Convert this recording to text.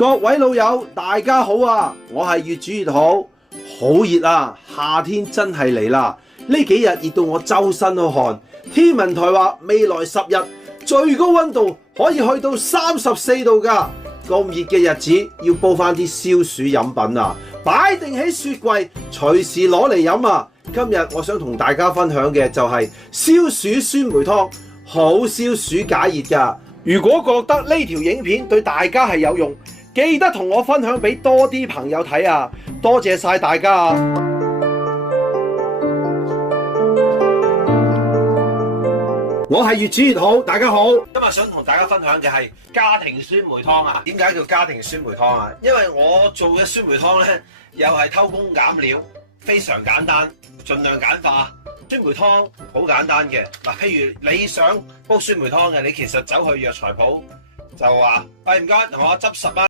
各位老友，大家好啊！我係越煮越好，好熱啊！夏天真係嚟啦！呢幾日熱到我周身都汗。天文台話未來10日最高溫度可以去到34度㗎。咁熱嘅日子要煲翻啲消暑飲品啊，擺定喺雪櫃，隨時攞嚟飲啊！今日我想同大家分享嘅就係消暑酸梅湯，好消暑解熱㗎。如果覺得呢條影片對大家係有用，記得同我分享俾多啲朋友睇啊！多謝晒大家啊！我係越煮越好，大家好。今日想同大家分享嘅係家庭酸梅湯啊！點解叫家庭酸梅湯啊？因為我做嘅酸梅湯呢，又係偷工減料，非常簡單，盡量簡化。酸梅湯好簡單嘅嗱，譬如你想煲酸梅湯嘅，你其實走去藥材鋪就話：喂，唔該，同我執10粒